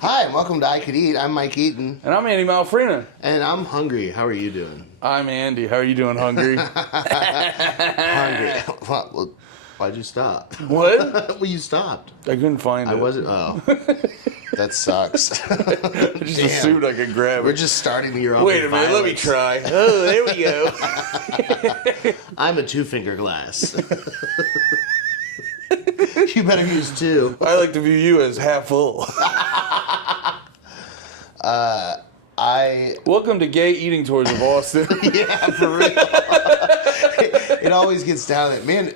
Hi, and welcome to I Could Eat. I'm Mike Eaton. And I'm Andy Malfrina. And I'm hungry. How are you doing? I'm Andy. How are you doing, hungry? Hungry. Well, why'd you stop? What? Well, you stopped. I couldn't find it. I wasn't. Oh. That sucks. Just assumed I could grab it. We're just starting the year off. Wait a minute, let me try. Oh, there we go. I'm a 2-finger glass. You better use 2. I like to view you as half full. Welcome to Gay Eating Tours of Austin. Yeah, for real. It always gets down to that. Man,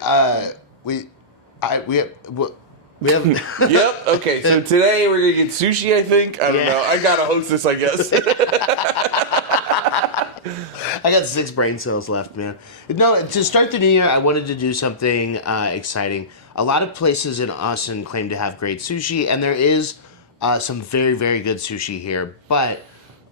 we have. Yep. Okay. So today we're gonna get sushi. I think. I don't know. I gotta host this. I guess. I got 6 brain cells left, man. No, to start the new year, I wanted to do something exciting. A lot of places in Austin claim to have great sushi, and there is some very, very good sushi here. But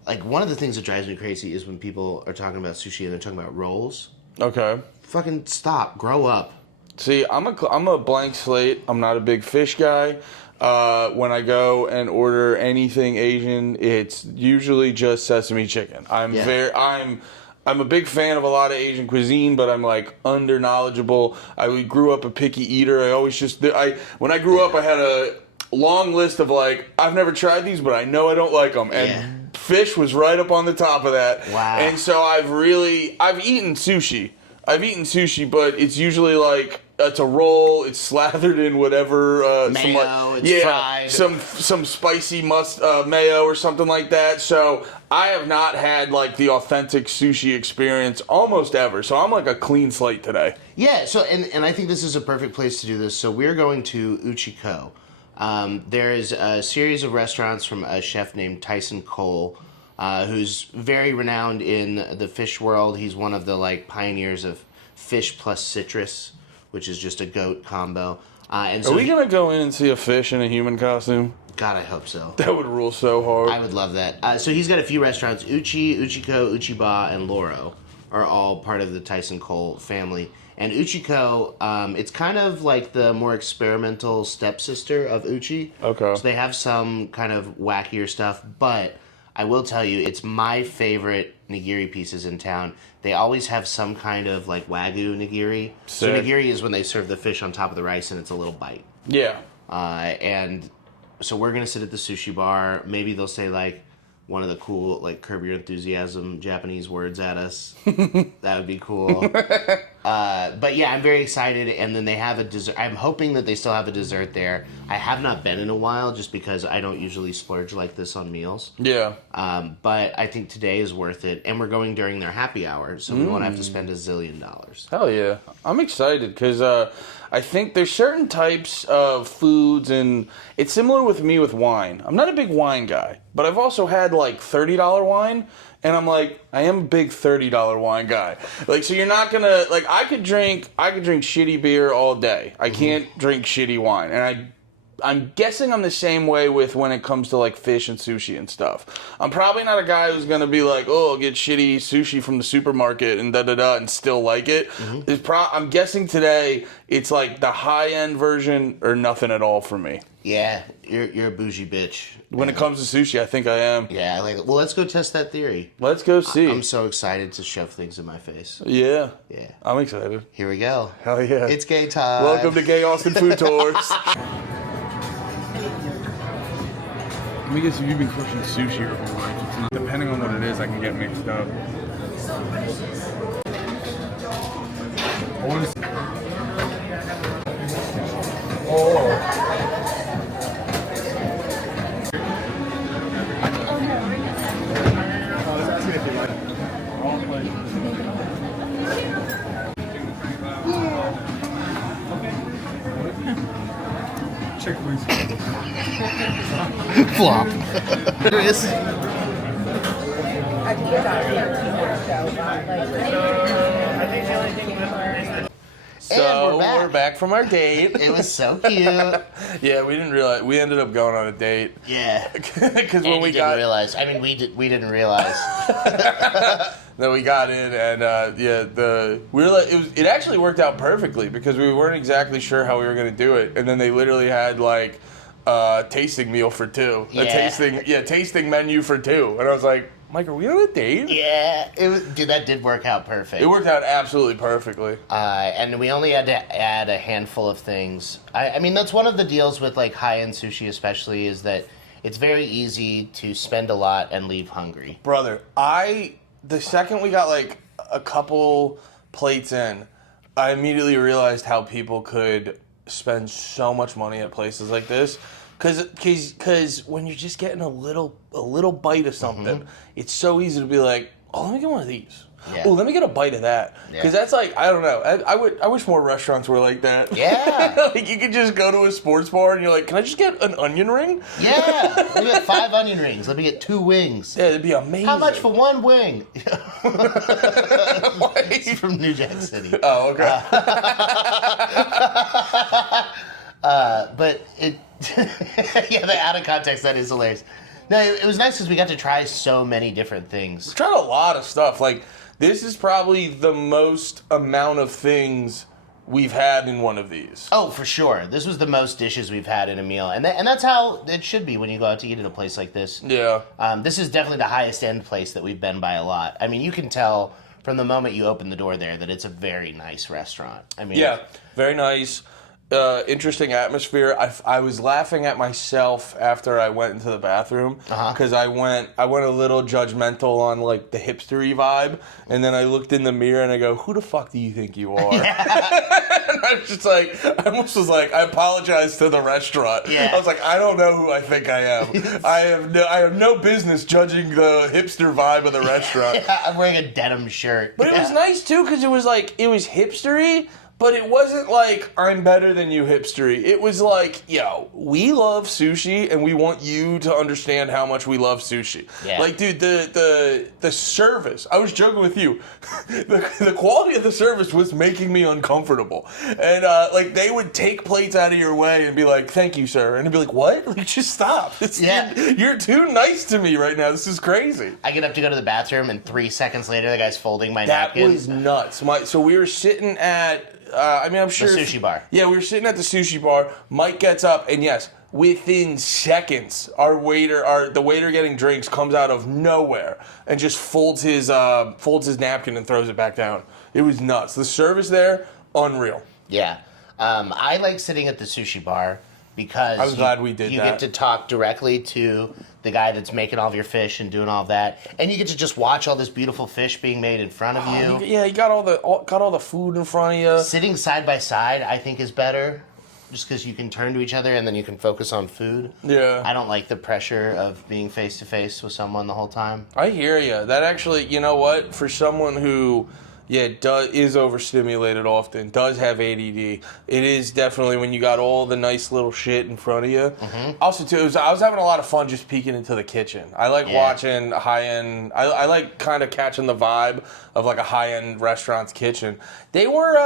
like one of the things that drives me crazy is when people are talking about sushi and they're talking about rolls. Okay. Fucking stop. Grow up. See, I'm a blank slate. I'm not a big fish guy. When I go and order anything Asian, it's usually just sesame chicken. I'm a big fan of a lot of Asian cuisine, but I'm like under knowledgeable. I grew up a picky eater. When I grew up, I had a long list of like, I've never tried these, but I know I don't like them. And fish was right up on the top of that. Wow. And so I've eaten sushi. But it's usually like, it's a roll. It's slathered in whatever. Mayo. It's fried. Some spicy mayo or something like that. So I have not had like the authentic sushi experience almost ever. So I'm like a clean slate today. Yeah. So and I think this is a perfect place to do this. So we're going to Uchiko. There is a series of restaurants from a chef named Tyson Cole, who's very renowned in the fish world. He's one of the like pioneers of fish plus citrus, which is just a goat combo. And so are we going to go in and see a fish in a human costume? God, I hope so. That would rule so hard. I would love that. So he's got a few restaurants. Uchiko, Uchiba, and Loro are all part of the Tyson Cole family. And Uchiko, it's kind of like the more experimental stepsister of Uchi. Okay. So they have some kind of wackier stuff, but I will tell you, it's my favorite nigiri pieces in town. They always have some kind of like wagyu nigiri. Sick. So nigiri is when they serve the fish on top of the rice and it's a little bite. Yeah. And so we're going to sit at the sushi bar. Maybe they'll say like one of the cool like Curb Your Enthusiasm Japanese words at us. That would be cool. But yeah, I'm very excited. And then they have a dessert. I'm hoping that they still have a dessert there. I have not been in a while just because I don't usually splurge like this on meals. Yeah. But I think today is worth it. And we're going during their happy hour, so we won't have to spend $1 zillion. Hell yeah. I'm excited because I think there's certain types of foods, and it's similar with me with wine. I'm not a big wine guy, but I've also had like $30 wine. And I'm like, I am a big $30 wine guy. Like, so you're not gonna like. I could drink shitty beer all day. I can't drink shitty wine. And I'm guessing I'm the same way with when it comes to like fish and sushi and stuff. I'm probably not a guy who's gonna be like, oh, I'll get shitty sushi from the supermarket and and still like it. I'm guessing today it's like the high end version or nothing at all for me. Yeah, you're a bougie bitch. When it comes to sushi, I think I am. Yeah, I like it. Well, let's go test that theory. Let's go see. I'm so excited to shove things in my face. Yeah. Yeah. I'm excited. Here we go. Hell yeah. It's gay time. Welcome to Gay Austin Food Tours. Let me guess if you've been cooking sushi your whole life. Depending on what it is, I can get mixed up. Check, please. Flop. There it is. So And we're back from our date. It was so cute. Yeah, we didn't realize we ended up going on a date. Yeah. Because when And we we got didn't realize. I mean, we didn't realize. then we got in and we were like it actually worked out perfectly because we weren't exactly sure how we were gonna do it, and then they literally had like tasting meal for 2. Yeah. Tasting menu for 2. And I was like, Mike, are we on a date? Yeah, dude, that did work out perfect. It worked out absolutely perfectly. And we only had to add a handful of things. I mean, that's one of the deals with like high-end sushi, especially, is that it's very easy to spend a lot and leave hungry. Brother, the second we got like a couple plates in, I immediately realized how people could spend so much money at places like this. Because when you're just getting a little bite of something, it's so easy to be like, oh, let me get one of these. Yeah. Oh, let me get a bite of that. Because that's like, I don't know. I wish more restaurants were like that. Yeah. Like you could just go to a sports bar and you're like, can I just get an onion ring? Yeah. Let me get 5 onion rings. Let me get 2 wings. Yeah, it'd be amazing. How much for 1 wing? He's from New Jack City. Oh, okay. But it, yeah, the out of context, that is hilarious. No, it was nice because we got to try so many different things. We tried a lot of stuff. Like, this is probably the most amount of things we've had in one of these. Oh, for sure. This was the most dishes we've had in a meal. And that's how it should be when you go out to eat at a place like this. Yeah. This is definitely the highest end place that we've been by a lot. I mean, you can tell from the moment you open the door there that it's a very nice restaurant. I mean, Yeah, very nice. Interesting atmosphere. I was laughing at myself after I went into the bathroom because I went a little judgmental on like the hipstery vibe, and then I looked in the mirror and I go, "Who the fuck do you think you are?" And I was just like, I almost was like, I apologize to the restaurant. Yeah. I was like, I don't know who I think I am. I have no business judging the hipster vibe of the restaurant. Yeah, I'm wearing a denim shirt. But it was nice too because it was hipstery. But it wasn't like, I'm better than you, hipstery. It was like, yo, we love sushi, and we want you to understand how much we love sushi. Yeah. Like, dude, the service, I was joking with you, the quality of the service was making me uncomfortable. And, like, they would take plates out of your way and be like, thank you, sir. And I'd be like, what? Like, just stop. You're too nice to me right now. This is crazy. I get up to go to the bathroom, and 3 seconds later, the guy's folding my That napkins. was nuts. So we were sitting at... I'm sure... The sushi bar. Yeah, we were sitting at the sushi bar. Mike gets up, and yes, within seconds, the waiter getting drinks comes out of nowhere and just folds his napkin and throws it back down. It was nuts. The service there, unreal. Yeah. I like sitting at the sushi bar because I was glad we did you that. get to talk directly to the guy that's making all of your fish and doing all of that, and you get to just watch all this beautiful fish being made in front of you. Yeah, you got all the food in front of you. Sitting side by side, I think, is better, just because you can turn to each other and then you can focus on food. Yeah. I don't like the pressure of being face to face with someone the whole time. I hear you. That actually, you know what? For someone who... is overstimulated often, does have ADD. It is definitely when you got all the nice little shit in front of you. Mm-hmm. Also, too, I was having a lot of fun just peeking into the kitchen. I like watching high-end... I like kind of catching the vibe of like a high-end restaurant's kitchen. They were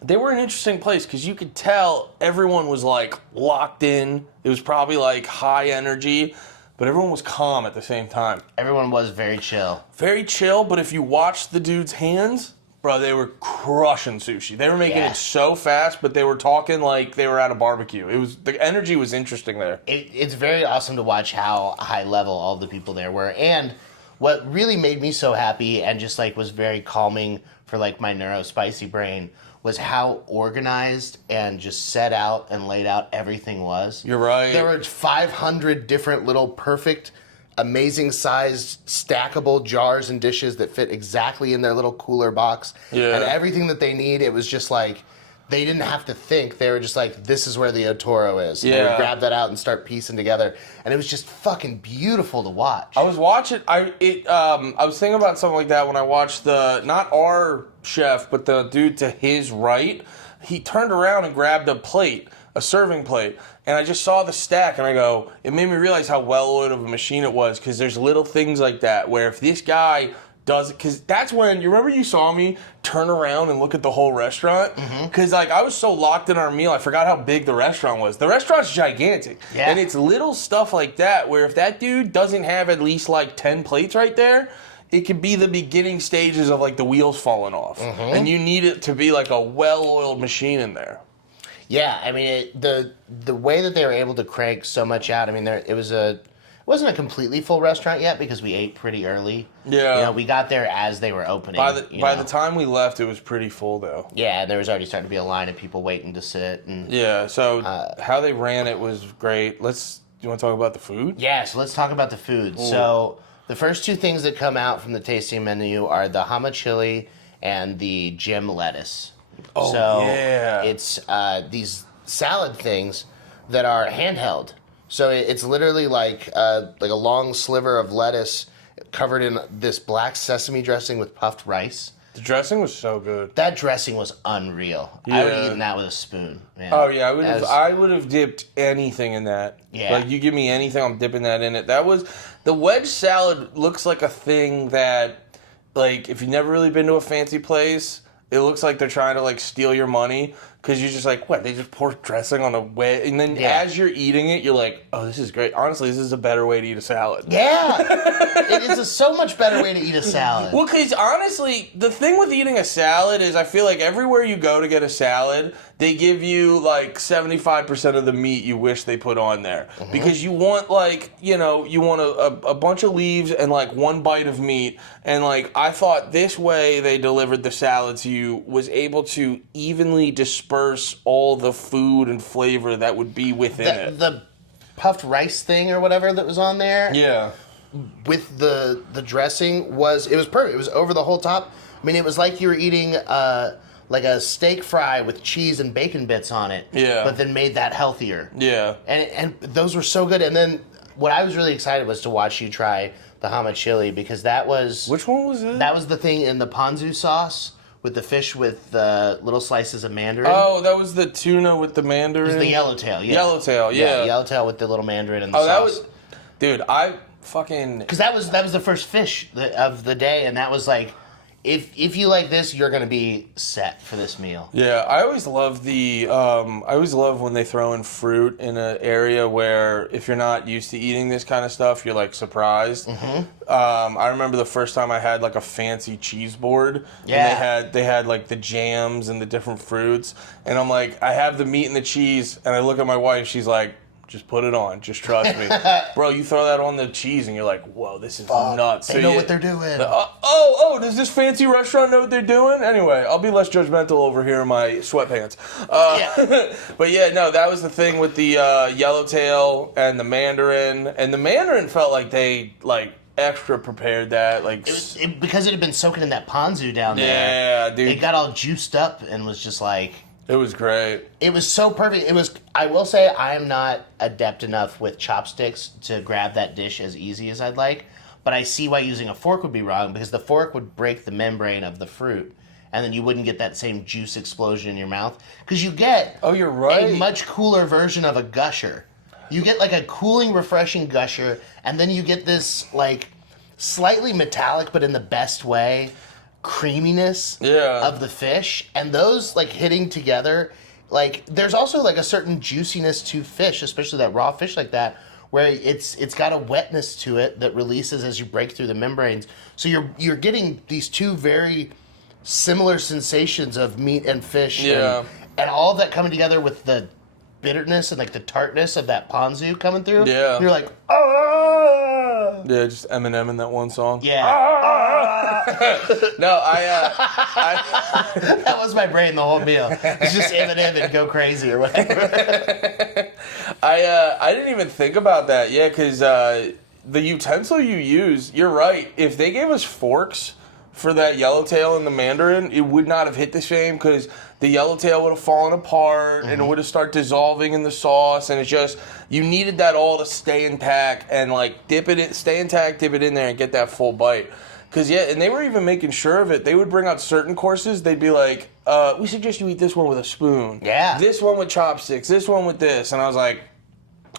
an interesting place because you could tell everyone was like locked in. It was probably like high energy. But everyone was calm at the same time. Everyone was very chill. Very chill, but if you watched the dude's hands, bro, they were crushing sushi. They were making it so fast, but they were talking like they were at a barbecue. The energy was interesting there. It's very awesome to watch how high level all the people there were. And what really made me so happy and just like was very calming for like my neurospicy brain was how organized and just set out and laid out everything was. You're right. There were 500 different little perfect, amazing sized, stackable jars and dishes that fit exactly in their little cooler box. Yeah. And everything that they need, it was just like, they didn't have to think. They were just like, this is where the Otoro is. And they would grab that out and start piecing together. And it was just fucking beautiful to watch. I was watching, I was thinking about something like that when I watched not our chef, but the dude to his right. He turned around and grabbed a serving plate, and I just saw the stack, and I go, it made me realize how well-oiled of a machine it was, because there's little things like that, where if this guy does it, because that's when, you remember you saw me turn around and look at the whole restaurant? Because like I was so locked in our meal, I forgot how big the restaurant was. The restaurant's gigantic. Yeah. And it's little stuff like that, where if that dude doesn't have at least like 10 plates right there, it could be the beginning stages of like the wheels falling off. And you need it to be like a well-oiled machine in there. Yeah, I mean the way that they were able to crank so much out. I mean, it wasn't a completely full restaurant yet because we ate pretty early. Yeah. You know, we got there as they were opening. By the time we left, it was pretty full though. Yeah, and there was already starting to be a line of people waiting to sit. And Yeah. So how they ran it was great. Do you want to talk about the food? yeah, so let's talk about the food. Ooh. So the first two things that come out from the tasting menu are the hama chili and the gem lettuce. Oh, so yeah. It's these salad things that are handheld. So it's literally like a long sliver of lettuce covered in this black sesame dressing with puffed rice. The dressing was so good. That dressing was unreal. I would have eaten that with a spoon. Man. Oh yeah, I would have dipped anything in that. Yeah. Like you give me anything, I'm dipping that in it. That was the wedge salad looks like a thing that, like, if you've never really been to a fancy place, it looks like they're trying to like steal your money because you're just like, what? They just pour dressing on a wedge, and then as you're eating it, you're like, oh, this is great. Honestly, this is a better way to eat a salad. Yeah, it is a so much better way to eat a salad. Well, because honestly, the thing with eating a salad is I feel like everywhere you go to get a salad, they give you like 75% of the meat you wish they put on there. Mm-hmm. Because you want you want a bunch of leaves and like one bite of meat. And like I thought this way they delivered the salad to you was able to evenly disperse all the food and flavor that would be within it. The puffed rice thing or whatever that was on there. Yeah. With the dressing it was perfect. It was over the whole top. I mean, it was like you were eating like a steak fry with cheese and bacon bits on it. Yeah. But then made that healthier. Yeah. And those were so good. And then what I was really excited was to watch you try the hama chili because that was... Which one was that? That was the thing in the ponzu sauce with the fish with the little slices of mandarin. Oh, that was the tuna with the mandarin? It was the yellowtail, yeah. Yellowtail, yeah. Yellowtail with the little mandarin and the sauce. That was... Dude, I fucking... Because that was the first fish of the day, and that was like, if you like this, you're gonna be set for this meal. Yeah, I always love when they throw in fruit in an area where if you're not used to eating this kind of stuff, you're like surprised. Mm-hmm. I remember the first time I had like a fancy cheese board. Yeah. And they had like the jams and the different fruits, and I'm like, I have the meat and the cheese, and I look at my wife, she's like, just put it on. Just trust me. Bro, you throw that on the cheese and you're like, whoa, this is nuts. They know what they're doing. Does this fancy restaurant know what they're doing? Anyway, I'll be less judgmental over here in my sweatpants. But yeah, no, that was the thing with the yellowtail and the mandarin. And the mandarin felt like they, like, extra prepared that. Like because it had been soaking in that ponzu down there. Yeah, dude. It got all juiced up and was just like... It was great. It was so perfect. I will say I am not adept enough with chopsticks to grab that dish as easy as I'd like, but I see why using a fork would be wrong because the fork would break the membrane of the fruit and then you wouldn't get that same juice explosion in your mouth because you get you're right. a much cooler version of a gusher. You get like a cooling, refreshing gusher and then you get this like slightly metallic but in the best way creaminess of the fish, and those like hitting together, like there's also like a certain juiciness to fish, especially that raw fish like that, where it's got a wetness to it that releases as you break through the membranes. So you're getting these two very similar sensations of meat and fish, and all of that coming together with the bitterness and like the tartness of that ponzu coming through. Yeah, you're like, oh. Yeah, just Eminem in that one song. Yeah. No, that was my brain the whole meal. It's just Eminem and go crazy or whatever. I didn't even think about that. Yeah, because the utensil you use, you're right. If they gave us forks for that yellowtail and the mandarin, it would not have hit the same because the yellowtail would have fallen apart and it would have started dissolving in the sauce, and it's just, you needed that all to stay intact and like stay intact, dip it in there and get that full bite. Because and they were even making sure of it. They would bring out certain courses. They'd be like, we suggest you eat this one with a spoon. Yeah. This one with chopsticks. This one with this. And I was like,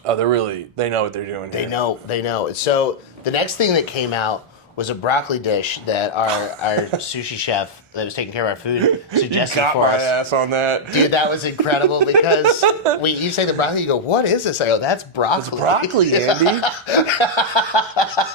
oh, they know what they're doing here. They know. So the next thing that came out was a broccoli dish that our sushi chef that was taking care of our food suggested for us. You got my ass on that. Dude, that was incredible because you say the broccoli, you go, what is this? I go, that's broccoli. It's broccoli, Andy.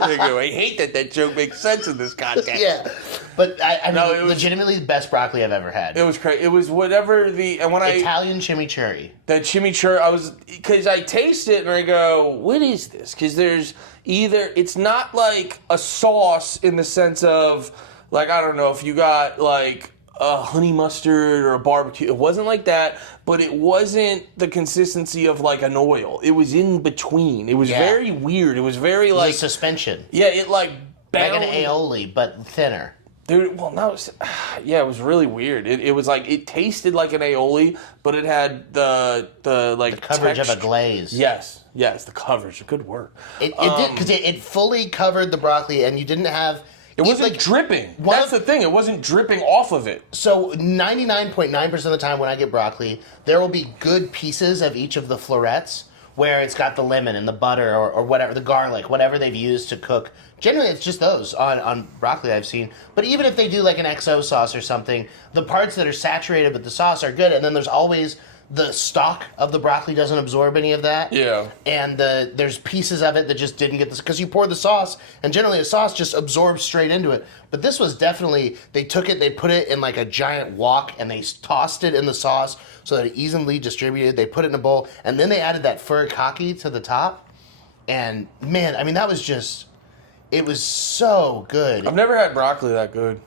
I go, I hate that joke makes sense in this context. Yeah. But I mean, No, it was- legitimately the best broccoli I've ever had. It was crazy. It was whatever and when Italian chimichurri. that chimichurri, because I taste it and I go, what is this? Because there's it's not like a sauce in the sense of, like, I don't know if you got like a honey mustard or a barbecue. It wasn't like that, but it wasn't the consistency of like an oil. It was in between. It was very weird. It was very It was like a suspension. Yeah, it like Like bound. an aioli, but thinner. Dude, well, no, it was really weird. It was like, it tasted like an aioli, but it had the like Coverage of a texture. glaze. Yes, the coverage. Good work. It did, because it fully covered the broccoli, and you didn't have... It wasn't like, dripping. one That's of- the thing. It wasn't dripping off of it. So 99.9% of the time when I get broccoli, there will be good pieces of each of the florets where it's got the lemon and the butter or whatever, the garlic, whatever they've used to cook. Generally, it's just those on broccoli I've seen. But even if they do like an XO sauce or something, the parts that are saturated with the sauce are good. And then there's always the stalk of the broccoli doesn't absorb any of that. Yeah. And there's pieces of it that just didn't get this, because you pour the sauce, and generally a sauce just absorbs straight into it. But this was definitely, they took it, they put it in like a giant wok, and they tossed it in the sauce so that it easily distributed. They put it in a bowl, and then they added that furikake to the top. And man, I mean, that was just, it was so good. I've never had broccoli that good.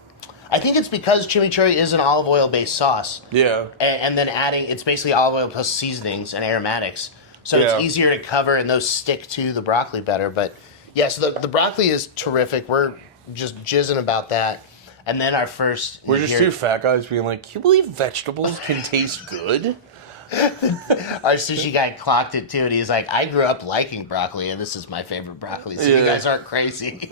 I think it's because chimichurri is an olive oil based sauce. Yeah. And then adding, it's basically olive oil plus seasonings and aromatics. So Yeah. it's easier to cover, and those stick to the broccoli better. But yeah, so the broccoli is terrific. We're just jizzing about that. And then our first... We're just two fat guys being like, can you believe vegetables can taste good? Our sushi guy clocked it too, and he's like, I grew up liking broccoli, and this is my favorite broccoli, so you Yeah. guys aren't crazy.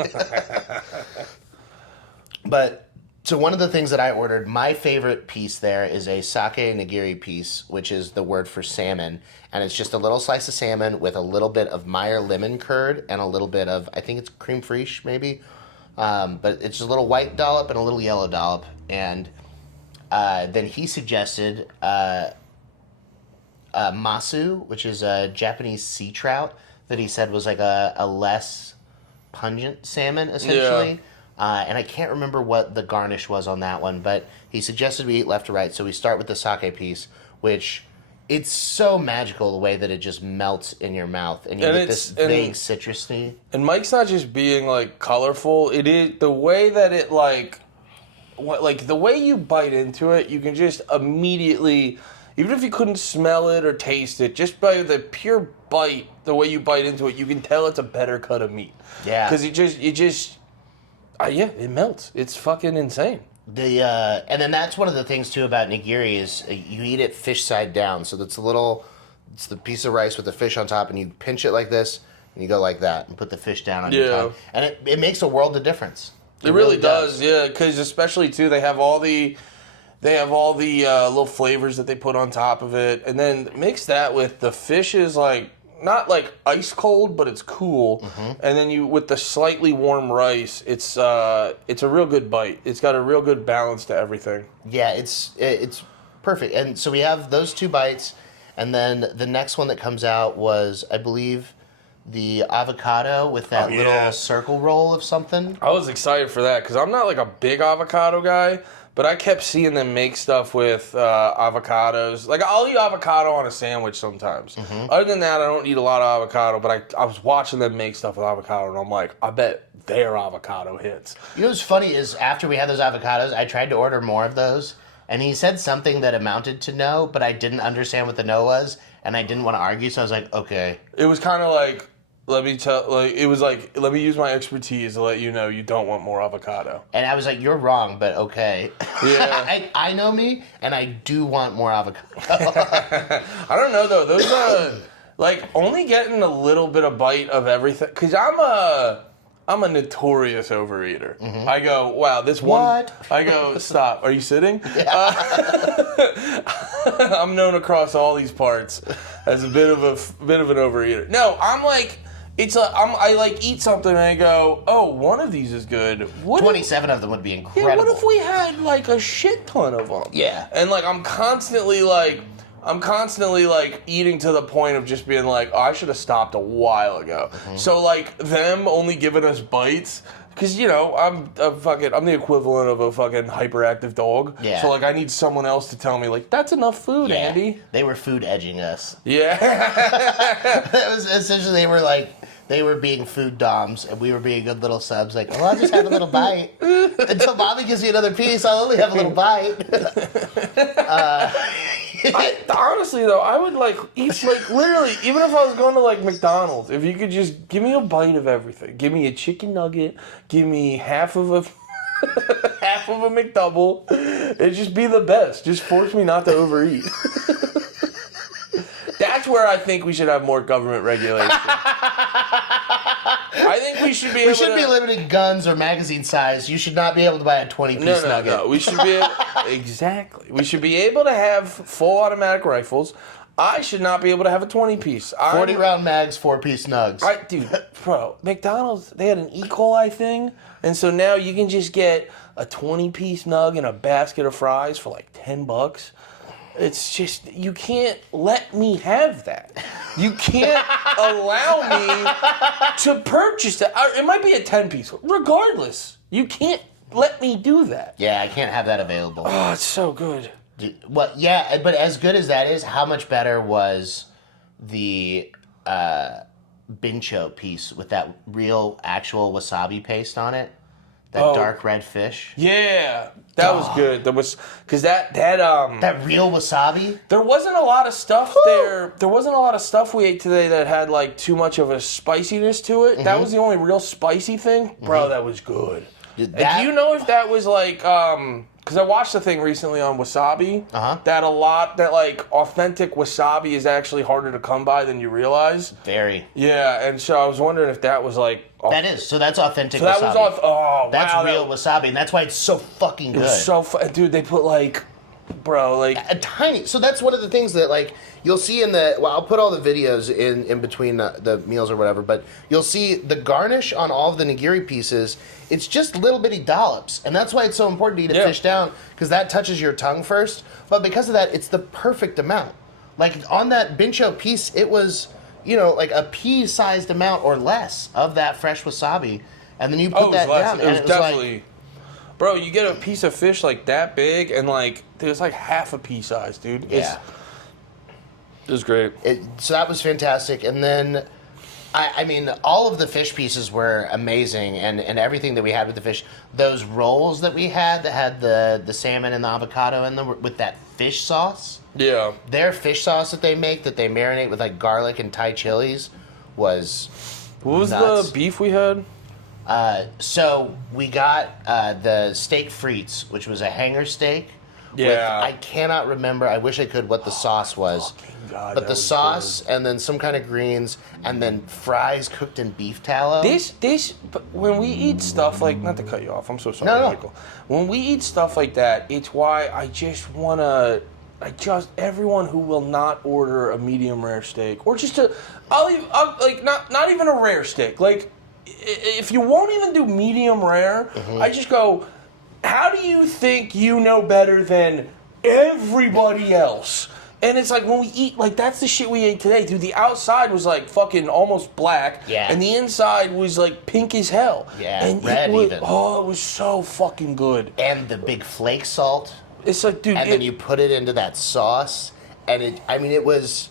But... So one of the things that I ordered, my favorite piece there is a sake nigiri piece, which is the word for salmon. And it's just a little slice of salmon with a little bit of Meyer lemon curd and a little bit of, I think it's creme fraiche maybe. But it's a little white dollop and a little yellow dollop. And then he suggested masu, which is a Japanese sea trout that he said was like a less pungent salmon, essentially. Yeah. And I can't remember what the garnish was on that one, but he suggested we eat left to right. So we start with the sake piece, which it's so magical the way that it just melts in your mouth, and you get this vague citrusy. And Mike's not just being like colorful. It is the way that it like the way you bite into it. You can just immediately, even if you couldn't smell it or taste it, just by the pure bite, the way you bite into it, you can tell it's a better cut of meat. Yeah, because it melts. It's fucking insane. And then that's one of the things too about nigiri is you eat it fish side down. So it's the piece of rice with the fish on top, and you pinch it like this, and you go like that, and put the fish down on your tongue, and it makes a world of difference. It really does, yeah. Because especially too, they have all the little flavors that they put on top of it, and then mix that with the fish is like. Not like ice cold, but it's cool. Mm-hmm. And then with the slightly warm rice, it's a real good bite. It's got a real good balance to everything. Yeah, it's perfect. And so we have those two bites, and then the next one that comes out was, I believe, the avocado with that little circle roll of something. I was excited for that because I'm not like a big avocado guy. But I kept seeing them make stuff with avocados. Like, I'll eat avocado on a sandwich sometimes. Mm-hmm. Other than that, I don't eat a lot of avocado. But I was watching them make stuff with avocado, and I'm like, I bet their avocado hits. You know what's funny is after we had those avocados, I tried to order more of those. And he said something that amounted to no, but I didn't understand what the no was. And I didn't want to argue, so I was like, okay. It was kind of like... let me use my expertise to let you know you don't want more avocado. And I was like, you're wrong, but okay. Yeah. I know me, and I do want more avocado. I don't know, though. Those, only getting a little bit of bite of everything. Because I'm a notorious overeater. Mm-hmm. I go, wow, this one... What? I go, stop. Are you sitting? Yeah. I'm known across all these parts as a bit of an overeater. No, I'm like... I eat something and I go, oh, one of these is good. 27 of them would be incredible. Yeah, what if we had like a shit ton of them? Yeah. And like I'm constantly like, I'm constantly like eating to the point of just being like, oh, I should have stopped a while ago. So like them only giving us bites, because you know I'm the equivalent of a fucking hyperactive dog. Yeah. So like I need someone else to tell me like that's enough food, Yeah. Andy. They were food edging us. Yeah. That was essentially they were being food doms, and we were being good little subs. Like, oh, I'll just have a little bite until Mommy gives me another piece. I'll only have a little bite. Honestly though, I would like eat like literally, even if I was going to like McDonald's, if you could just give me a bite of everything. Give me a chicken nugget, give me half of a McDouble. It'd just be the best. Just force me not to overeat. That's where I think we should have more government regulation. I think we should be able We shouldn't be limiting guns or magazine size. You should not be able to buy a 20-piece nugget. No. We should be able, exactly. We should be able to have full automatic rifles. I should not be able to have a 20-piece. 40-round mags, 4-piece nugs. Dude, bro, McDonald's, they had an E. coli thing, and so now you can just get a 20-piece nug and a basket of fries for like $10. It's just, you can't let me have that. You can't allow me to purchase that. It might be a 10-piece. Regardless, you can't let me do that. Yeah, I can't have that available. Oh, it's so good. But as good as that is, how much better was the bincho piece with that real, actual wasabi paste on it? That dark red fish. Yeah, that was good. There was, because that real wasabi. there wasn't a lot of stuff there. There wasn't a lot of stuff we ate today that had like too much of a spiciness to it. That was the only real spicy thing, bro. That was good. Dude, And do you know if that was like, because I watched the thing recently on wasabi, that like authentic wasabi is actually harder to come by than you realize. Very. Yeah, and so I was wondering if that was like. That is. So that's authentic So that wasabi. was That's wow, real wasabi, and that's why it's so fucking good. It was so dude, they put like, bro, like a tiny. So that's one of the things that like you'll see in the. Well, I'll put all the videos in between the meals or whatever, but you'll see the garnish on all of the nigiri pieces. It's just little bitty dollops, and that's why it's so important to eat a fish down, because that touches your tongue first. But because of that, it's the perfect amount. Like on that bincho piece, it was, you know, like a pea-sized amount or less of that fresh wasabi, and then you put that down, and it was definitely. Like, bro, you get a piece of fish like that big, and like there's like half a pea size, dude. Yeah. It was great. So that was fantastic, and then. I mean, all of the fish pieces were amazing, and everything that we had with the fish. Those rolls that we had that had the salmon and the avocado in them with that fish sauce. Yeah. Their fish sauce that they make, that they marinate with like garlic and Thai chilies, was What was nuts. the beef we had? So we got the steak frites, which was a hanger steak. Yeah. With, I cannot remember. I wish I could what the sauce was. God, But the sauce, and then some kind of greens, and then fries cooked in beef tallow. When we eat stuff like, not to cut you off, I'm so sorry, No. Michael. When we eat stuff like that, it's why everyone who will not order a medium rare steak, or just not even a rare steak, like, if you won't even do medium rare, I just go, how do you think you know better than everybody else? And it's like when we eat, like that's the shit we ate today, dude. The outside was like fucking almost black, and the inside was like pink as hell. Yeah, and red even. Oh, it was so fucking good. And the big flake salt. It's like, dude. And then you put it into that sauce, and it was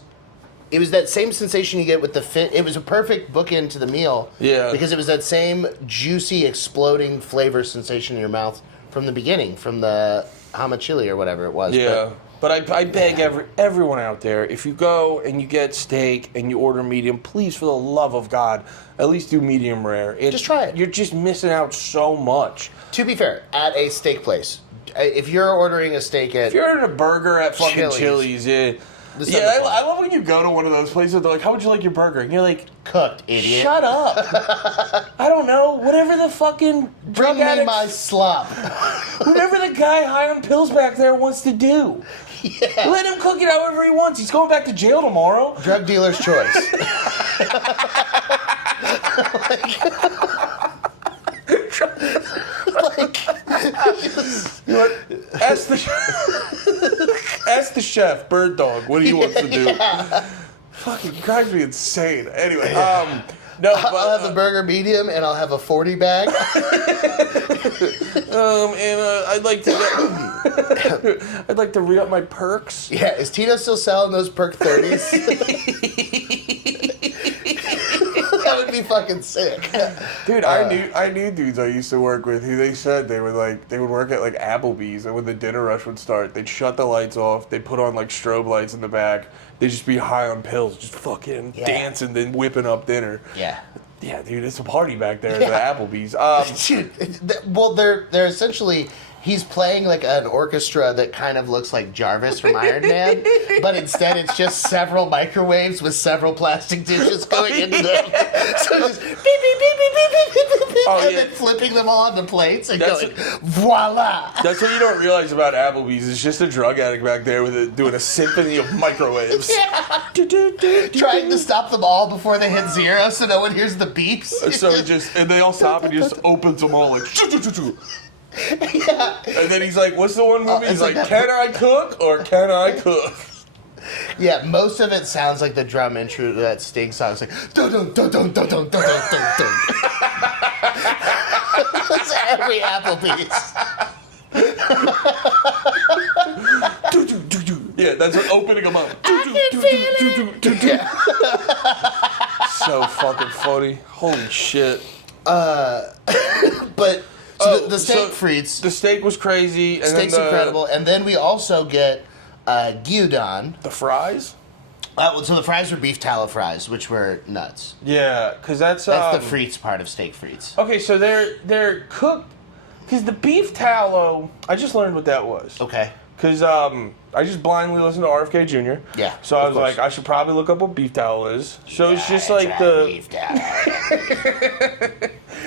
that same sensation you get with the fish. It was a perfect bookend to the meal. Yeah. Because it was that same juicy, exploding flavor sensation in your mouth from the beginning, from the hama chili or whatever it was. Yeah. But I beg everyone out there, if you go and you get steak and you order medium, please, for the love of God, at least do medium rare. Just try it. You're just missing out so much. To be fair, at a steak place, if you're ordering a steak at... If you're ordering a burger at fucking Chili's, yeah. Yeah, I love when you go to one of those places, they're like, how would you like your burger? And you're like... Cooked, idiot. Shut up. I don't know. Whatever the fucking... Bring me my slop. Whatever the guy high on pills back there wants to do. Yeah. Let him cook it however he wants. He's going back to jail tomorrow. Drug dealer's choice. Ask the chef, Bird Dog, what he wants to do. Fucking drives me insane. Anyway, no, but, I'll have the burger medium, and I'll have a 40 bag. I'd like to I'd like to re-up my perks. Yeah, is Tito still selling those perk 30s? That would be fucking sick. Dude, I knew dudes I used to work with who they said they would work at like Applebee's, and when the dinner rush would start, they'd shut the lights off, they'd put on like strobe lights in the back, they'd just be high on pills, just fucking dancing, then whipping up dinner. Yeah. Yeah, dude, it's a party back there at the Applebee's. Well, they're essentially, he's playing like an orchestra that kind of looks like Jarvis from Iron Man, but instead it's just several microwaves with several plastic dishes going into them. So just beep, beep, beep, beep, beep, beep, beep, beep, beep, and then flipping them all onto plates and going, voila! That's what you don't realize about Applebee's. It's just a drug addict back there doing a symphony of microwaves. Yeah. Trying to stop them all before they hit zero so no one hears the beeps. So and they all stop and he just opens them all like, Yeah. And then he's like, what's the one movie? He's like, can I cook or can I cook? Yeah, most of it sounds like the drum intro to that Sting song. It's like, dun dun dun dun dun dun dun dun dun. That's every Applebee's. Yeah, that's what opening them up. So fucking funny. Holy shit. But so the steak frites. The steak was crazy. And Steak's incredible. And then we also get gyudon. The fries? So the fries were beef tallow fries, which were nuts. Yeah, because that's the frites part of steak frites. Okay, so they're cooked. Because the beef tallow, I just learned what that was. Okay. Because I just blindly listened to RFK Jr. Yeah. So I was like, I should probably look up what beef tallow is. So it's just like beef tallow.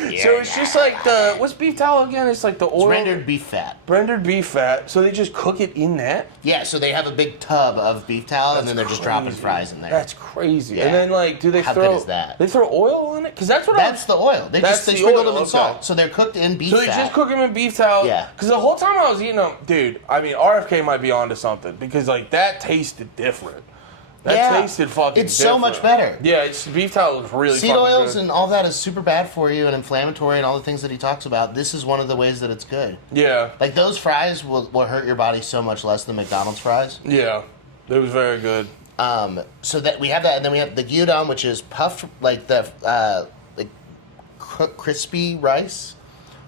So it's just like what's beef tallow again? It's like the oil. It's rendered beef fat. Rendered beef fat. So they just cook it in that? Yeah, so they have a big tub of beef tallow, and then they're just dropping fries in there. That's crazy. Yeah. And then do they How throw? good is that? They throw oil on it? Because that's what That's the oil. They sprinkle them in salt. So they're cooked in beef fat. So they just cook them in beef tallow? Yeah. Because the whole time I was eating them, dude, I mean, RFK might be onto something. Because, that tasted different. That tasted fucking It's different. so much better. Yeah, beef tallow is really Seed fucking oils good. and all that is super bad for you and inflammatory and all the things that he talks about. This is one of the ways that it's good. Yeah. Like, those fries will hurt your body so much less than McDonald's fries. Yeah. It was very good. So that we have that, and then we have the gyudon, which is puffed, crispy rice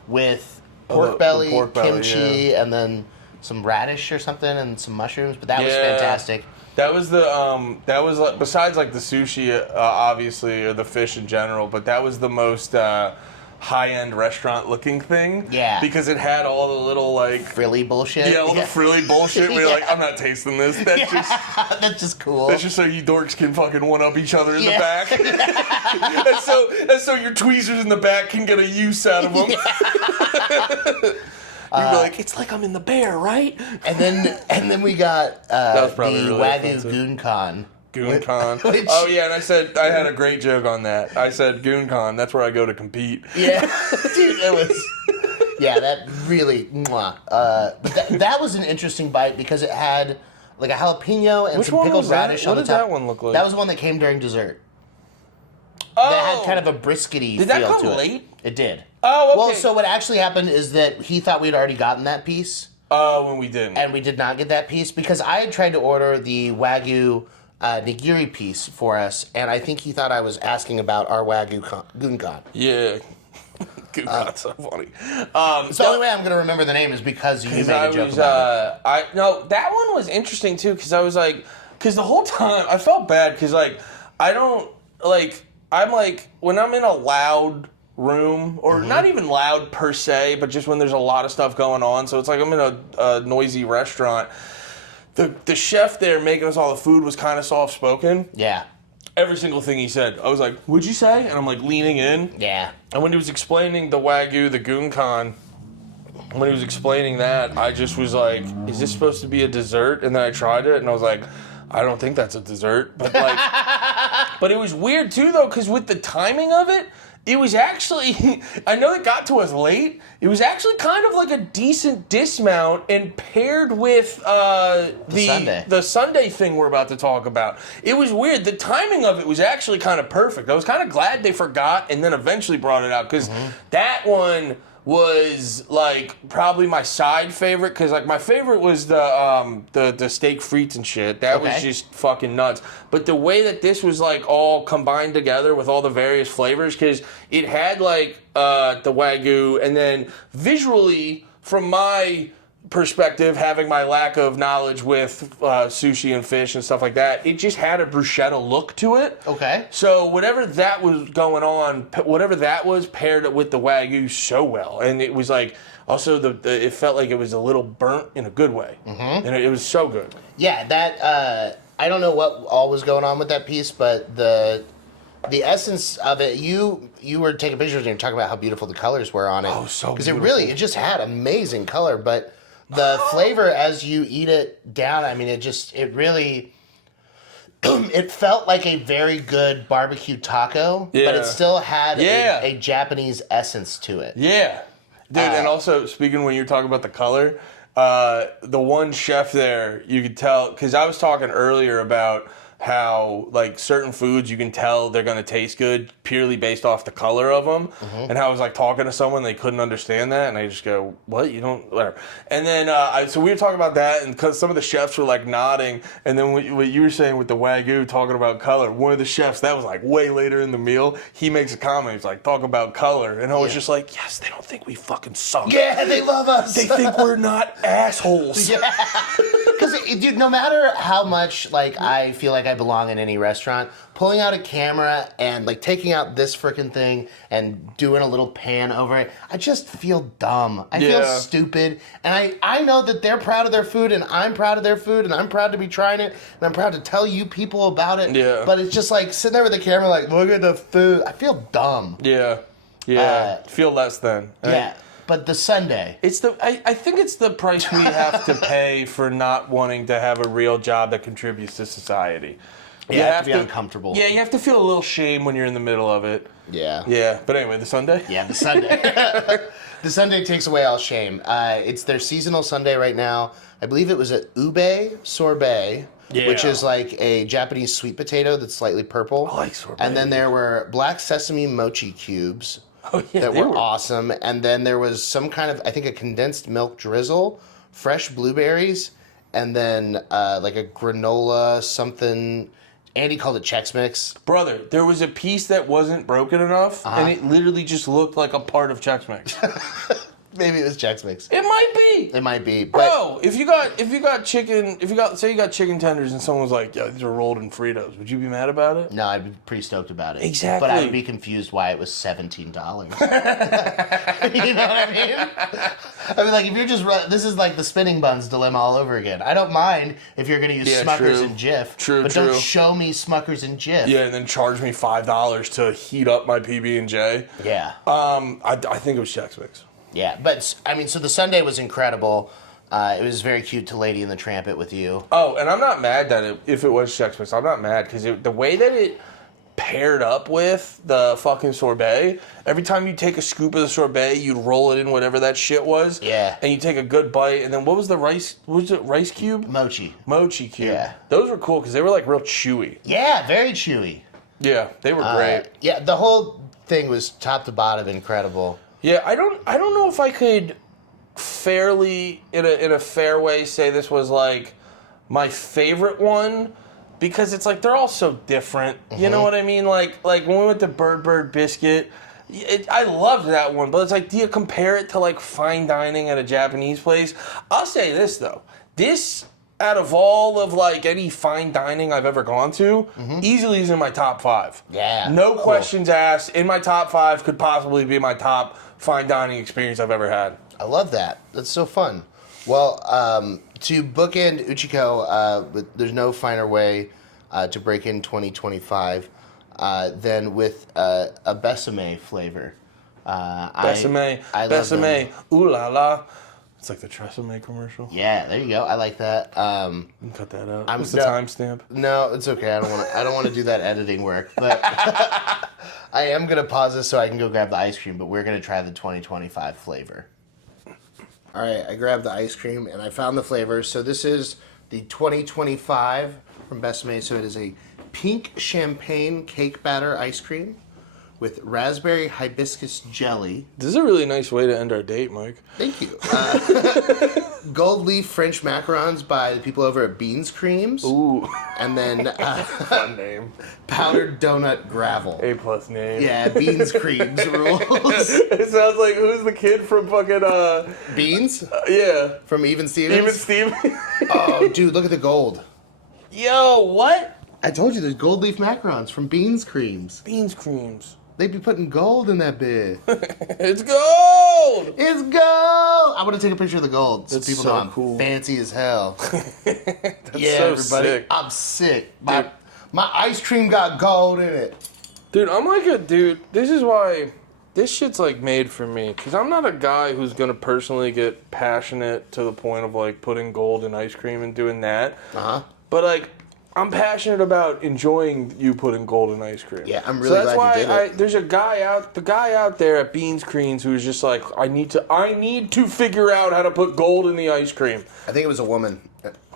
with pork belly, kimchi, and then some radish or something and some mushrooms. But that was fantastic. That was besides the sushi, obviously, or the fish in general, but that was the most high-end restaurant-looking thing. Yeah. Because it had all the little, frilly bullshit. Yeah, all the frilly bullshit where you're like, I'm not tasting this. That's that's just cool. That's just so you dorks can fucking one-up each other in the back. and so your tweezers in the back can get a use out of them. You'd be like, it's like I'm in the bear, right? And then we got the really Wagyu offensive. Goon-Con. Goon-Con. Oh, yeah, and I had a great joke on that. I said, Goon-Con, that's where I go to compete. Yeah, dude, it was... Yeah, that really... But that was an interesting bite because it had a jalapeno and some pickled radish on the top. What did that one look like? That was one that came during dessert. Oh! That had kind of a briscuity feel to it. Did that come late? It did. Oh, okay. Well, so what actually happened is that he thought we'd already gotten that piece. Oh, when we didn't. And we did not get that piece because I had tried to order the Wagyu nigiri piece for us, and I think he thought I was asking about our Wagyu Goon-Con. Yeah. Goon-Con's so funny. So the only way I'm going to remember the name is because you made a joke about it. No, that one was interesting, too, because I was because the whole time, I felt bad, because, I don't, I'm when I'm in a loud room, or not even loud per se, but just when there's a lot of stuff going on, so it's I'm in a noisy restaurant. The chef there making us all the food was kind of soft-spoken. Yeah. Every single thing he said, I was like, what'd you say? And I'm leaning in. Yeah. And when he was explaining the Wagyu, the Goon-Con, when he was explaining that, I just was like, is this supposed to be a dessert? And then I tried it, and I was like, I don't think that's a dessert. But But it was weird too, though, because with the timing of it, it was actually, I know it got to us late. It was actually kind of like a decent dismount, and paired with the Sunday thing we're about to talk about. It was weird. The timing of it was actually kind of perfect. I was kind of glad they forgot and then eventually brought it out, because that one was like probably my side favorite, because like my favorite was the steak frites and shit. That was just fucking nuts. But the way that this was like all combined together with all the various flavors, because it had like the Wagyu, and then visually, from my perspective, having my lack of knowledge with sushi and fish and stuff like that, it just had a bruschetta look to it. Okay. So whatever that was going on, whatever that was, paired it with the Wagyu so well. And it was like, also it felt like it was a little burnt in a good way. And it was so good. Yeah, that, I don't know what all was going on with that piece, but the essence of it, you were taking pictures and you were talking about how beautiful the colors were on it. Oh, so because beautiful. it just had amazing color, but the flavor as you eat it down, I mean, it really, it felt like a very good barbecue taco, but it still had a Japanese essence to it. Yeah. Dude, and also, speaking when you're talking about the color, the one chef there, you could tell, because I was talking earlier about how like certain foods you can tell they're going to taste good purely based off the color of them, and how I was like talking to someone, they couldn't understand that, and I just go, what, you don't, whatever. And then so we were talking about that, and because some of the chefs were like nodding, and then what you were saying with the Wagyu, talking about color, one of the chefs, that was like way later in the meal, he makes a comment, he's like, talk about color, and I was just like, yes, they don't think we fucking suck. Yeah, they love us. They think we're not assholes. Yeah. Because, dude, no matter how much, like, I feel like I belong in any restaurant, pulling out a camera and, like, taking out this frickin' thing and doing a little pan over it, I just feel dumb. I feel stupid. And I know that they're proud of their food, and I'm proud of their food, and I'm proud to be trying it, and I'm proud to tell you people about it. Yeah. But it's just, like, sitting there with the camera, like, look at the food. I feel dumb. Yeah. Yeah. Feel less than. Right? Yeah. But the Sunday. It's I think it's the price we have to pay for not wanting to have a real job that contributes to society. You have to be uncomfortable. Yeah, you have to feel a little shame when you're in the middle of it. Yeah. Yeah. But anyway, the Sunday? Yeah, the Sunday. The Sunday takes away all shame. It's their seasonal Sunday right now. I believe it was an ube sorbet, which is like a Japanese sweet potato that's slightly purple. I like sorbet. And then there were black sesame mochi cubes. Oh, yeah, that were awesome. And then there was some kind of, I think, a condensed milk drizzle, fresh blueberries, and then like a granola something. Andy called it Chex Mix. Brother, there was a piece that wasn't broken enough, and it literally just looked like a part of Chex Mix. Maybe it was Chex Mix. It might be. It might be. Bro, if you got chicken, say you got chicken tenders and someone was like, "Yo, these are rolled in Fritos," would you be mad about it? No, I'd be pretty stoked about it. Exactly. But I would be confused why it was $17. You know what I mean? I mean, like, if you're just this is like the spinning buns dilemma all over again. I don't mind if you're going to use Smuckers and Jif, but don't show me Smuckers and Jif. Yeah, and then charge me $5 to heat up my PB&J. Yeah. I think it was Chex Mix. Yeah, but, I mean, so the Sunday was incredible. It was very cute to Lady and the Tramp it with you. Oh, and I'm not mad that if it was Chex Mix, I'm not mad, because the way that it paired up with the fucking sorbet, every time you take a scoop of the sorbet, you'd roll it in whatever that shit was. Yeah. And you take a good bite, and then what was the rice, was it rice cube? Mochi. Mochi cube. Yeah. Those were cool, because they were like real chewy. Yeah, very chewy. Yeah, they were great. Yeah, the whole thing was top to bottom incredible. Yeah, I don't know if I could fairly, in a fair way, say this was like my favorite one, because it's like they're all so different. You know what I mean? Like when we went to Bird Biscuit, I loved that one, but it's like, do you compare it to like fine dining at a Japanese place? I'll say this though, this, out of all of like any fine dining I've ever gone to, easily is in my top 5. Yeah. No questions asked. In my top 5, could possibly be my top fine dining experience I've ever had. I love that. That's so fun. Well, to bookend Uchiko, there's no finer way to break in 2025 than with a Besame flavor. Besame, I love them. ooh la la. It's like the Tresemme commercial. Yeah, there you go. I like that. You can cut that out. I'm What's the no- timestamp? No, it's okay. I don't want to do that editing work. But I am gonna pause this so I can go grab the ice cream. But we're gonna try the 2025 flavor. All right, I grabbed the ice cream and I found the flavors. So this is the 2025 from Besame. So it is a pink champagne cake batter ice cream with raspberry hibiscus jelly. This is a really nice way to end our date, Mike. Thank you. Gold leaf French macarons by the people over at Beans Creams. Ooh. And then Fun name. powdered donut gravel. A+ name. Yeah, Beans Creams rules. It sounds like, who's the kid from fucking, Beans? yeah. From Even Stevens? Even Steve. Oh, dude, look at the gold. Yo, what? I told you there's gold leaf macarons from Beans Creams. Beans creams. They be putting gold in that bit. It's gold! It's gold! I want to take a picture of the gold so That's people so know I'm cool. fancy as hell. That's Yeah, so everybody. sick. I'm sick. Dude. My ice cream got gold in it. Dude, I'm like a dude. This is why this shit's like made for me. Because I'm not a guy who's going to personally get passionate to the point of like putting gold in ice cream and doing that. Uh-huh. But like, I'm passionate about enjoying you putting gold in ice cream. Yeah, I'm really so that's glad you why did it. there's a guy out there at Beans Creams who's just like, I need to figure out how to put gold in the ice cream. I think it was a woman.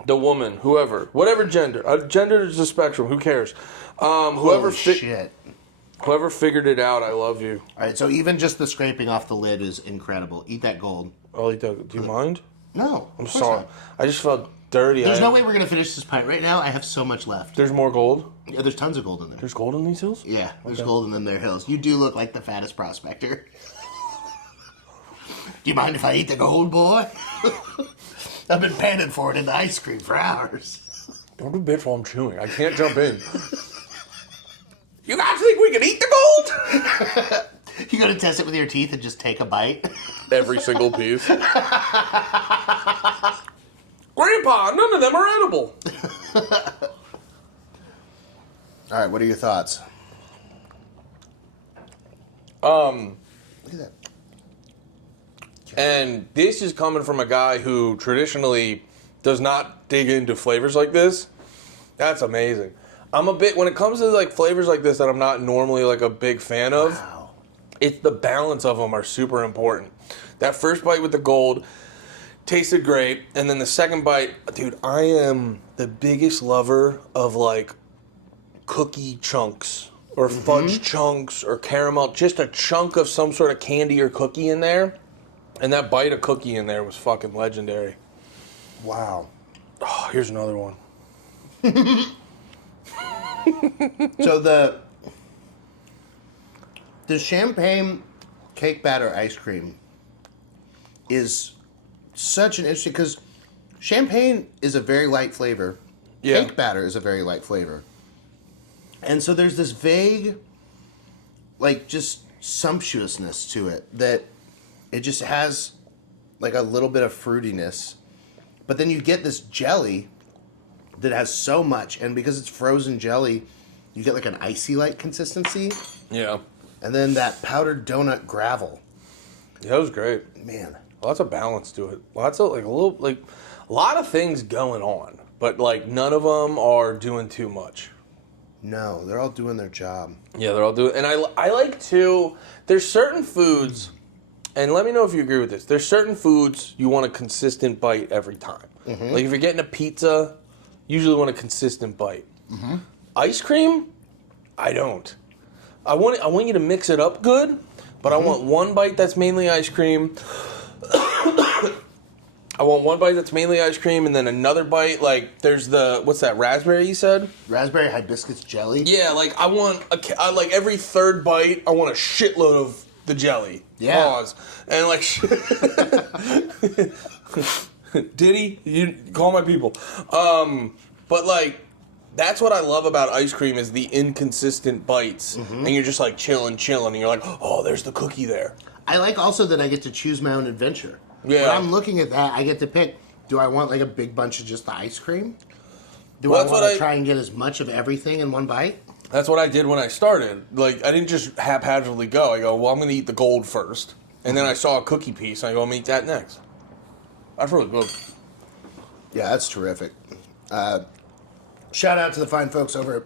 The woman, whatever gender. Gender is a spectrum. Who cares? Whoever Shit. whoever figured it out, I love you. All right, so even just the scraping off the lid is incredible. Eat that gold. Ollie Doug, do you mind? No, I'm sorry. I just felt dirty. There's no way we're gonna finish this pint right now. I have so much left. There's more gold? Yeah, there's tons of gold in there. There's gold in these hills? Yeah, there's gold in their hills. You do look like the fattest prospector. Do you mind if I eat the gold, boy? I've been panning for it in the ice cream for hours. Don't do bits while I'm chewing. I can't jump in. You guys think we can eat the gold? You gonna test it with your teeth and just take a bite? Every single piece. Grandpa, none of them are edible. All right, what are your thoughts? Um, Look at that. and this is coming from a guy who traditionally does not dig into flavors like this. That's amazing. I'm a bit, when it comes to like flavors like this that I'm not normally like a big fan of, Wow. it's the balance of them are super important. That first bite with the gold tasted great, and then the second bite, dude, I am the biggest lover of like cookie chunks or fudge chunks or caramel, just a chunk of some sort of candy or cookie in there. And that bite of cookie in there was fucking legendary. Wow. Oh, here's another one. So the champagne cake batter ice cream is such an interesting, because champagne is a very light flavor. Yeah. Cake batter is a very light flavor. And so there's this vague, like, just sumptuousness to it that it just has like a little bit of fruitiness. But then you get this jelly that has so much, and because it's frozen jelly, you get like an icy like consistency. Yeah. And then that powdered donut gravel. Yeah, that was great. Man. Lots of balance to it. Lots of like a lot of things going on, but like none of them are doing too much. No, they're all doing their job. Yeah, they're all doing. And I like to. There's certain foods, and let me know if you agree with this. There's certain foods you want a consistent bite every time. Like if you're getting a pizza, you usually want a consistent bite. Ice cream, I don't. I want you to mix it up good, but I want one bite that's mainly ice cream. I want one bite that's mainly ice cream, and then another bite, like, there's the, what's that, raspberry you said? Raspberry hibiscus jelly. Yeah, like, I want, like, every third bite, I want a shitload of the jelly. Yeah. Pause. And, like, Diddy, you call my people. But, like, that's what I love about ice cream is the inconsistent bites. And you're just, like, chilling, and you're like, oh, there's the cookie there. I like also that I get to choose my own adventure. Yeah. When I'm looking at that, I get to pick, do I want like a big bunch of just the ice cream? Do Well, I that's want what to I- try and get as much of everything in one bite? That's what I did when I started. Like, I didn't just haphazardly go. I go, well, I'm going to eat the gold first. And then I saw a cookie piece, and I go, I'm going to eat that next. That's really good. Yeah, that's terrific. Shout out to the fine folks over at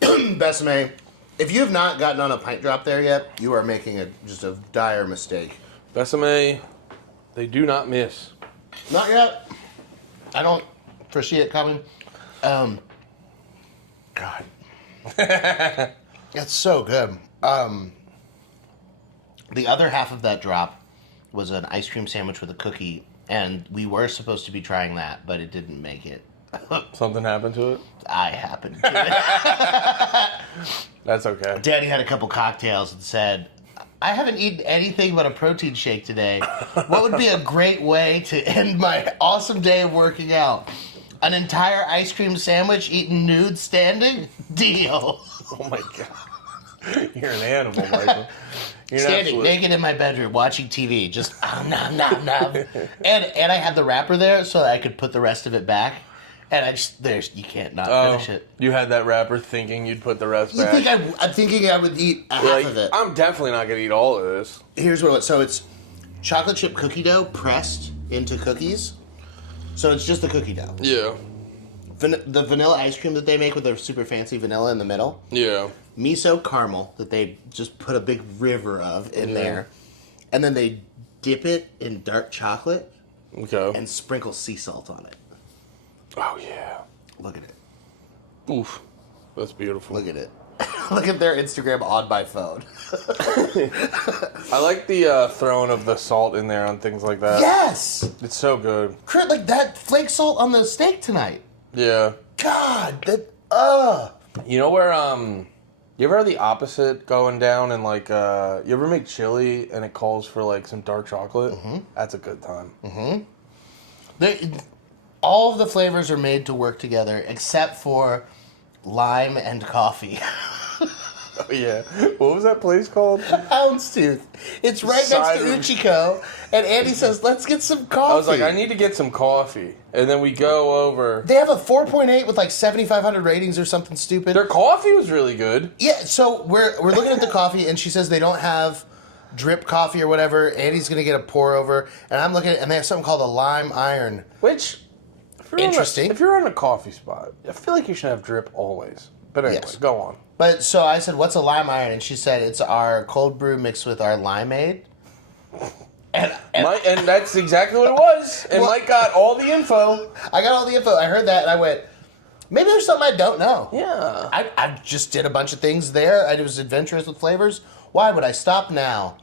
Besame. If you have not gotten on a pint drop there yet, you are making just a dire mistake. Besame, they do not miss. Not yet. I don't foresee it coming. God. That's so good. The other half of that drop was an ice cream sandwich with a cookie, and we were supposed to be trying that, but it didn't make it. Something happened to it? I happened to it. That's okay. Daddy had a couple cocktails and said, I haven't eaten anything but a protein shake today. What would be a great way to end my awesome day of working out? An entire ice cream sandwich eaten nude standing? Deal. Oh my god. You're an animal, Michael. You're an Standing absolute- naked in my bedroom watching TV, just nom nom nom. And I had the wrapper there so that I could put the rest of it back. And you can't not finish it. You had that wrapper thinking you'd put the rest You back. think I'm thinking I would eat half Like, of it. I'm definitely not gonna eat all of this. Here's what it was. So it's chocolate chip cookie dough pressed into cookies. So it's just the cookie dough. Yeah. The vanilla ice cream that they make with their super fancy vanilla in the middle. Yeah. Miso caramel that they just put a big river of in there. And then they dip it in dark chocolate Okay. and sprinkle sea salt on it. Oh yeah. Look at it. Oof. That's beautiful. Look at it. Look at their Instagram on my phone. I like the throwing of the salt in there on things like that. Yes! It's so good. Like that flake salt on the steak tonight. Yeah. God, that, You know where you ever have the opposite going down and like you ever make chili and it calls for like some dark chocolate? Mm-hmm. That's a good time. All of the flavors are made to work together except for lime and coffee. Oh yeah. What was that place called? Houndstooth. It's right Cider. next to Uchiko, and Andy says, let's get some coffee. I was like, I need to get some coffee. And then we go over. They have a 4.8 with like 7,500 ratings or something stupid. Their coffee was really good. Yeah, so we're looking at the coffee, and she says they don't have drip coffee or whatever. Andy's going to get a pour over, and I'm looking at and they have something called a lime iron. Which, if you're Interesting. if you're on a coffee spot, I feel like you should have drip always. But anyway, Yes. go on. But so I said, what's a lime iron? And she said, it's our cold brew mixed with our limeade. And And that's exactly what it was. And Well- Mike got all the info. I got all the info. I heard that, and I went, maybe there's something I don't know. Yeah. I just did a bunch of things there. I was adventurous with flavors. Why would I stop now?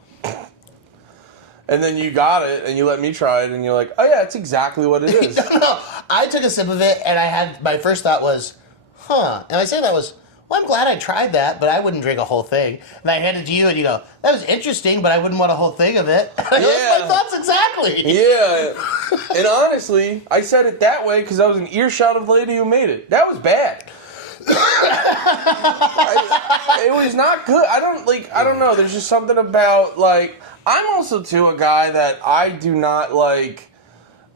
And then you got it, and you let me try it, and you're like, oh yeah, it's exactly what it is. No, I took a sip of it, and my first thought was, huh. And I say that was, well, I'm glad I tried that, but I wouldn't drink a whole thing. And I hand it to you, and you go, that was interesting, but I wouldn't want a whole thing of it. Those Yeah. are my thoughts exactly. Yeah. And honestly, I said it that way because I was an earshot of the lady who made it. That was bad. It was not good. I don't know. There's just something about, like, I'm also, too, a guy that I do not like.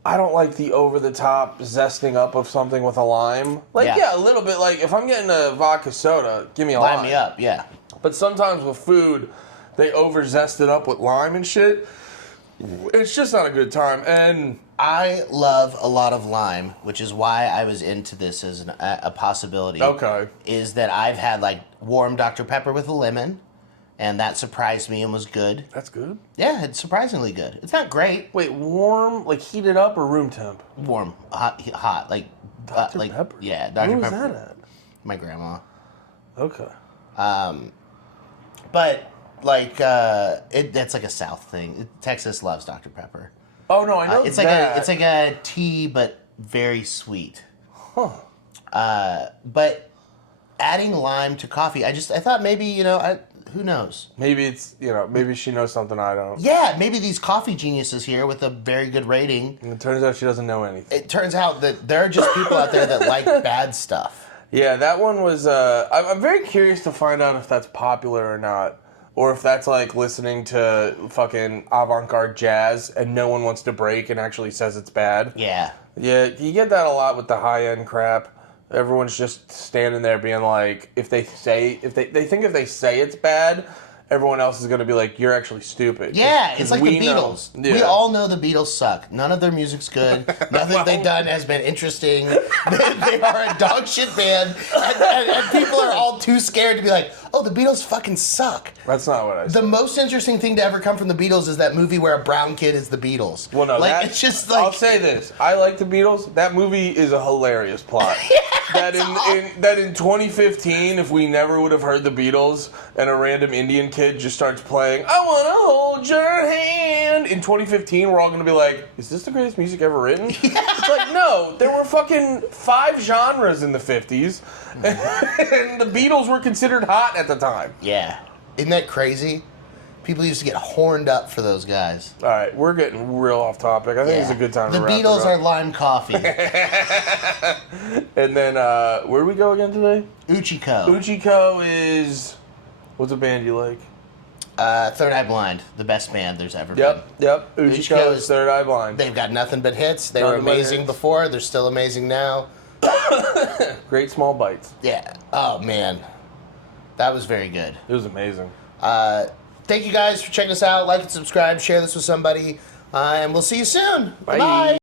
I don't like the over-the-top zesting up of something with a lime. Like, yeah, a little bit. Like, if I'm getting a vodka soda, give me a lime. Line me up, yeah. But sometimes with food, they over-zest it up with lime and shit. It's just not a good time. And I love a lot of lime, which is why I was into this as a possibility. Okay. Is that I've had, like, warm Dr. Pepper with a lemon, and that surprised me and was good. that's good. Yeah, it's surprisingly good. It's not great. Wait, warm, like heated up or room temp? Warm, hot, like Dr. like Pepper? yeah, Dr. Where was Pepper. that at? My grandma. Okay. But like that's like a South thing. Texas loves Dr. Pepper. Oh no, I know It's that. like a tea, but very sweet. Huh. But adding lime to coffee, I thought maybe who knows? Maybe it's maybe she knows something I don't. Yeah, maybe these coffee geniuses here with a very good rating. And it turns out she doesn't know anything. It turns out that there are just people out there that like bad stuff. Yeah, that one was. I'm very curious to find out if that's popular or not, or if that's like listening to fucking avant-garde jazz and no one wants to break and actually says it's bad. Yeah. Yeah, you get that a lot with the high-end crap. Everyone's just standing there being like, if they think if they say it's bad, everyone else is going to be like, you're actually stupid. Yeah, 'Cause it's like we the know. Beatles. Yeah. We all know the Beatles suck. None of their music's good. Nothing they've done has been interesting. They are a dog shit band, and people are all too scared to be like, oh, the Beatles fucking suck. That's not what I said. The most interesting thing to ever come from the Beatles is that movie where a brown kid is the Beatles. Well, no, like it's just like I'll say this: I like the Beatles. That movie is a hilarious plot. that in 2015, if we never would have heard the Beatles and a random Indian kid just starts playing "I Want to Hold Your Hand" in 2015, we're all gonna be like, "Is this the greatest music ever written?" It's like, no, there were fucking 5 genres in the 50s, and the Beatles were considered hot at the time. yeah, isn't that crazy? People used to get horned up for those guys. All right, we're getting real off topic. I think it's a good time The to wrap Beatles it are up. lime coffee. And then, where do we go again today? Uchiko. Uchiko is... What's a band you like? Third Eye Blind, the best band there's ever Yep. Uchiko Uchiko is is- Third Eye Blind. been. They've got nothing but hits. They were Nothing but amazing hits. before. They're still amazing now. Great Small Bites. Yeah. Oh, man. That was very good. It was amazing. Thank you guys for checking us out. Like and subscribe. Share this with somebody. And we'll see you soon. Bye. Bye.